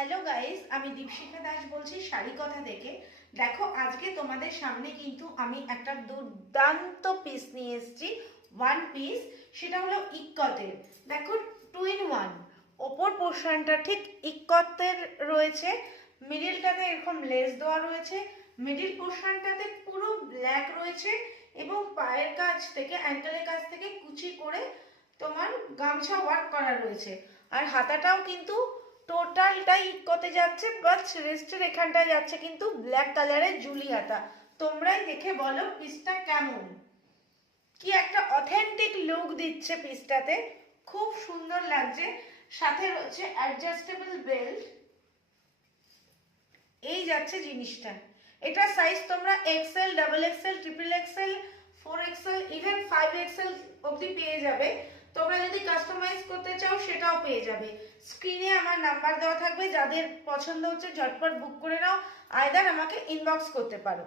Hello guys, আমি দীপশিখা দাস বলছি শাড়ি কথা থেকে। দেখো, আজকে তোমাদের সামনে কিন্তু আমি একটা দুর্দান্ত পিস নিয়ে এসেছি। ওয়ান পিস, সেটা হলো ইক্কতের। দেখো, 2 in 1। ওপর পোর্শনটা ঠিক ইক্কতের রয়েছে, মিডিলটাতে এরকম লেস দেওয়া রয়েছে, মিডিল পোর্শনটাতে পুরো ব্ল্যাক রয়েছে এবং পায়ের কাছ থেকে অ্যাঙ্কেলের কাছ থেকে কুচি করে তোমার গামছা ওয়ার্ক করা রয়েছে। আর হাতাটাও কিন্তু টোটালটাই ইক্কতে যাচ্ছে, বাট রেস্টের এখানটায় যাচ্ছে কিন্তু ব্ল্যাক কালারের জুলি হাতা। তোমরাই দেখে বলো পিসটা কেমন, কি একটা অথেন্টিক লুক দিচ্ছে পিসটাতে, খুব সুন্দর লাগছে। সাথে রয়েছে অ্যাডজাস্টেবল বেল্ট। এই যাচ্ছে জিনিসটা। এটা সাইজ তোমরা axle, double axle, triple axle, 4 axle, even 5 axle অবধি পেয়ে যাবে। তোমরা যদি কাস্টমাইজ করতে চাও সেটাও পেয়ে যাবে। স্ক্রিনে আমার নাম্বার দেওয়া থাকবে, যাদের পছন্দ হচ্ছে ঝটপট বুক করে নাও, আইদার আমাকে ইনবক্স করতে পারো।